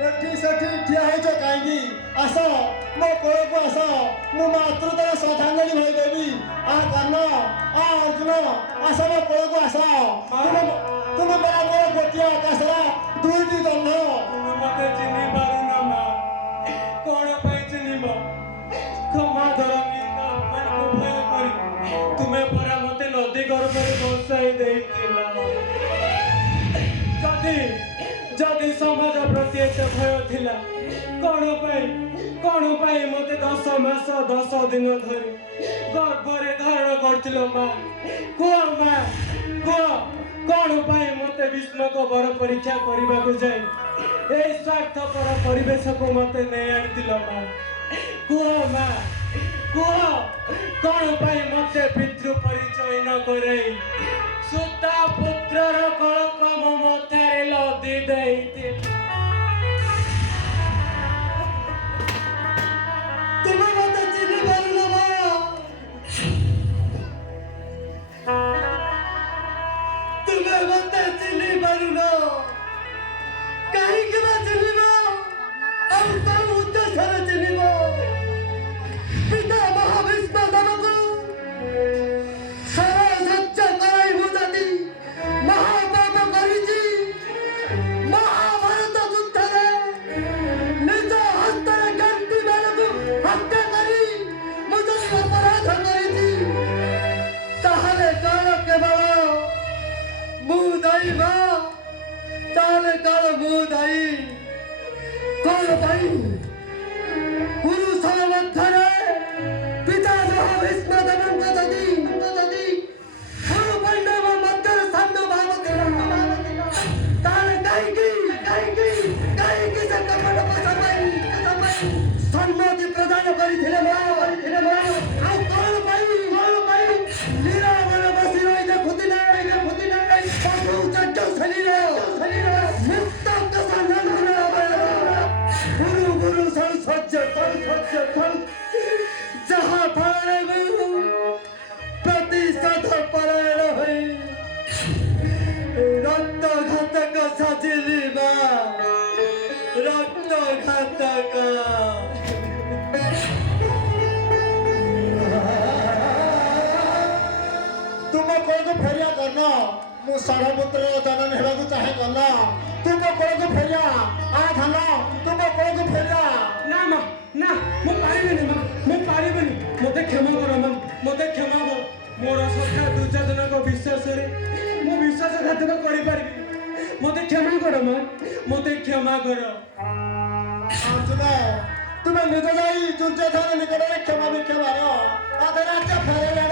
एठी सेठी ठिया होइछ काहेकि आस मो कोल को आस मो मातृतार श्रद्धांजलि भई देवी आ कर्ण आ अर्जुन आस मो कोल को आस तुम मेरा मोर गोटिया आकाशरा दुईटी दल्ल मते चिन्हि पारुन मा कोण पई चिन्हिबो क्षमा धरमी अपन को भय करी तुमे परा मते नदी गर्भरे बसाई देइतिला जदि समाज प्रति एते भय थिला कौन पाई मते 10 मास 10 दिन धरी गर्भरे धारण करथिलो मा कौन पाई मते विष्णुक बर परीक्षा करबा को जाय ए स्वार्थपर परिवेश को मते नै आनिथिलो मा कौन पाई मते पितृ परिचय न कराई सुता पुत्रर कळक मो मथारे लदी देइते तुम मते चिन्हि पारुन मा तुम मते चिन्हि पारुन काहे के बा चिन्हिबो हम तो उद्देश्य चिन्हिबो पिता महाभीष्म दानवको सारा सच्चा कराई बुझाती महापाप करिछि महाभारत युद्धरे निज हस्तरे गंती मानकु हत्या करी मुझे अपराध करिछि ताहले कण केवल मु दाई मा ताहले कण मु दाई कण भाई पुरुष मध्यरे पिता महाभीष्म दानवको जदि गुरु पांडव मध्यरे सान्य भाव थिला ताहले काहेकि से कपट पछाई सम्मति प्रदान करिथिले मा आ कौन पाई निरामन बसी रही देखुथिले पशु चट्ट शरीर मुक्त कसन गुरु सत्य जहाँ फल प्रतिशत परायण भई रक्त घातक साजिली मा रक्त घातक तुम कोल को फेरिया करना मु षड़पुत्र जनन हेबाकु चाहे करना तुम कोल को फेरिया आ धन तुम कोल को फेरिया ना मो पारिबेनी मते क्षमा कर मोर सखा दुर्योधन को विश्वास रे मो विश्वासघातक करि पारिबी मते क्षमा कर अर्जुन तुम निज जाई दुर्योधन निकट में क्षमा भिक्षा मारो आधे राज्य फेरे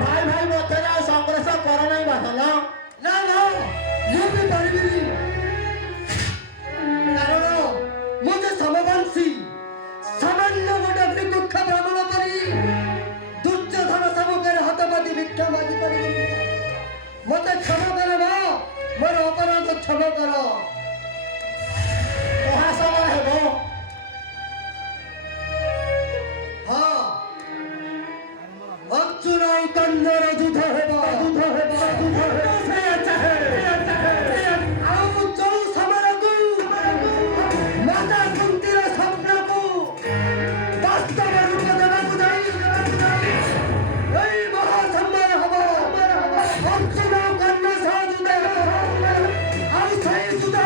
भाई मध्य संघर्ष कर नहीं बाधल ना मु भी पारिबी कारण मुझे समवंशी सामान्य गोटे दुख भ्रमण करी दुर्योधन सम्मुखेर हतपति भिक्षा मागी पारिबी मते क्षमा कर मोर अपराध क्षमा कर महासभा हेबो हाँ अर्जुन कन्नर युद्ध हेबो आउ चलु समरकु माता कुंतीर स्वप्नकु वास्तव रूप देबाकु जाई एई महासम्मान हबो अर्जुन कन्न सह युद्ध हेबो आउ सही युद्ध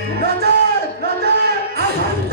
ରଞ୍ଜନ ରଞ୍ଜନ